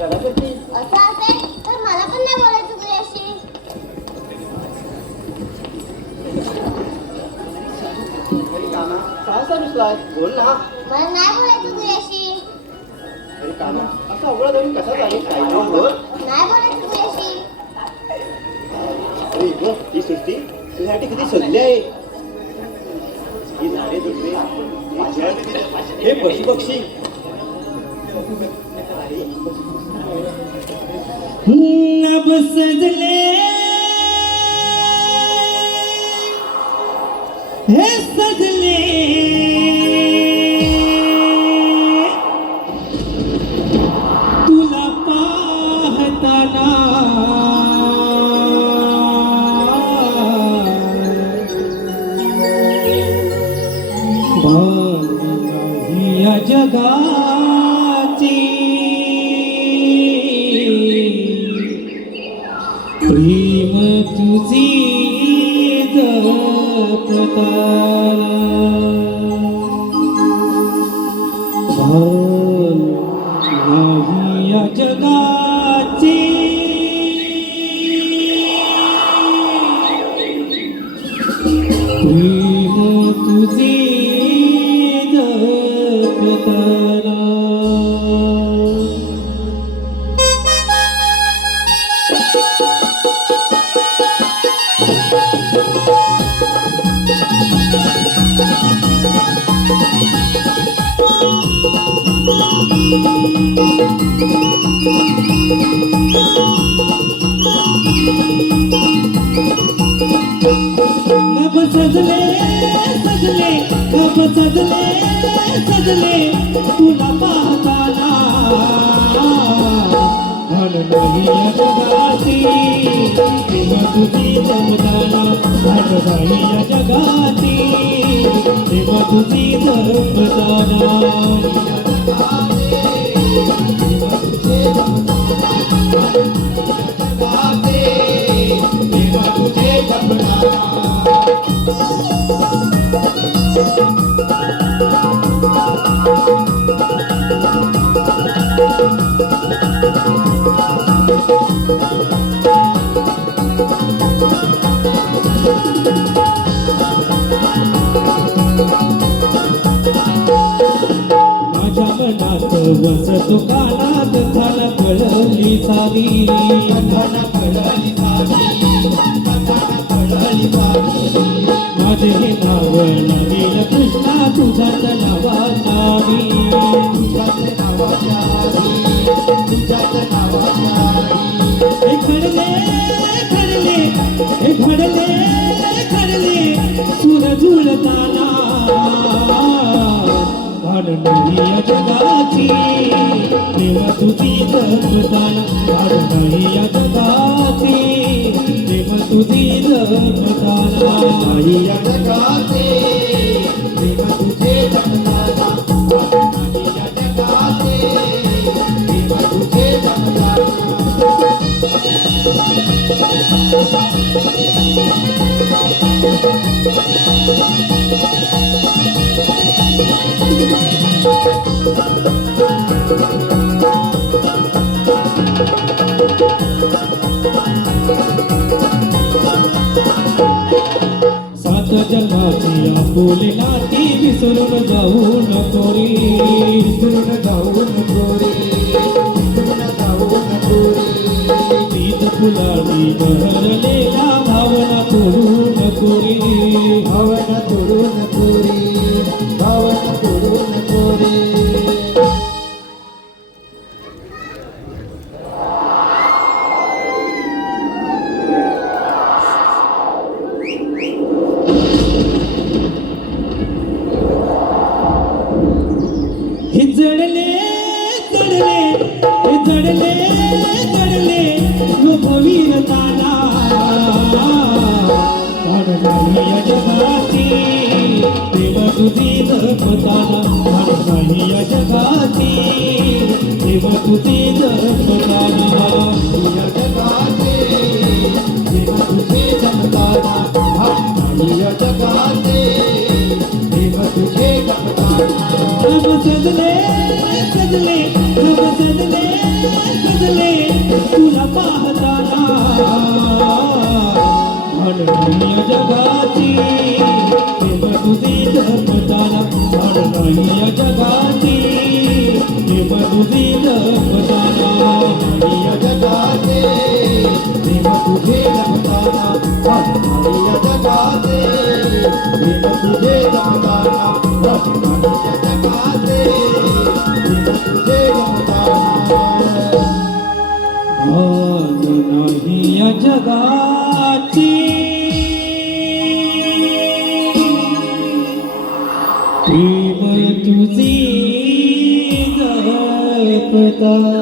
असं असेल तर मला पण नाही बोलायचं तुझ्याशी. बोल ना. मला नाही बोलायचं तुझ्याशी. अरे काना असं अवघड जाऊन कसा चालेल काय बोल. नाही बोलायचं तुझ्याशी. अरे बघ ही सृष्टी तुझ्यासाठी किती सजली आहे. ही झाडे झुडपे हे पशु पक्षी नभ सजले हे सजले तुला पाहताना भान नाही या जगाची प्रेम तुझी जपताना भान नाही या जगाची प्रेम तुझी जपताना. नभ सजले सजले नभ सजले सजले तुला पाहताना भान नाही या जगाची प्रेम तुझी जपताना भान नाही या जगाची प्रेम तुझी जपताना. माझ्या मनात वसतो कानात थाना कळली सारी माझे हे नाव नवीन कृष्णा तुझ्याच नावाचारी हे घडले घडले हे घडले घडले सुर जुळताना भान नाही या जगाची प्रेम तुझी जपताना भान नाही या जगाची प्रेम तुझी जपताना. नाही या जगाचे प्रेम तुझे जपताना नाही या जगाचे प्रेम तुझे जपताना. सात जन्माची आपुली नाती विसरून जाऊ नको रे विसरून जाऊ नको रे विसरून जाऊ नको रे. तीच फुलाची बहरलेला भावना तोडू नको रे भावना तोडू नको रे भावना तोडू नको रे. हे जडले जडले हे जडले जडले लोभवीरताना भान नाही या जगाची प्रेम तुझी जपताना भान नाही या जगाची प्रेम तुझी जपताना. या जगाचे प्रेम तुझे जपताना नाही या जगाचे प्रेम तुझे जपताना. सजले सजले जग सजले सजले तुला पाहताना भान नाही या जगाची प्रेम तुझी जपताना भान नाही या जगाची प्रेम तुझी जपताना नाही या जगाचे प्रेम तुझे जपताना नाही या जगाचे प्रेम तुझे जपताना नाही या जगाचे प्रेम तुझे जपताना भान नाही या जगाची प्रेम तुझी जपताना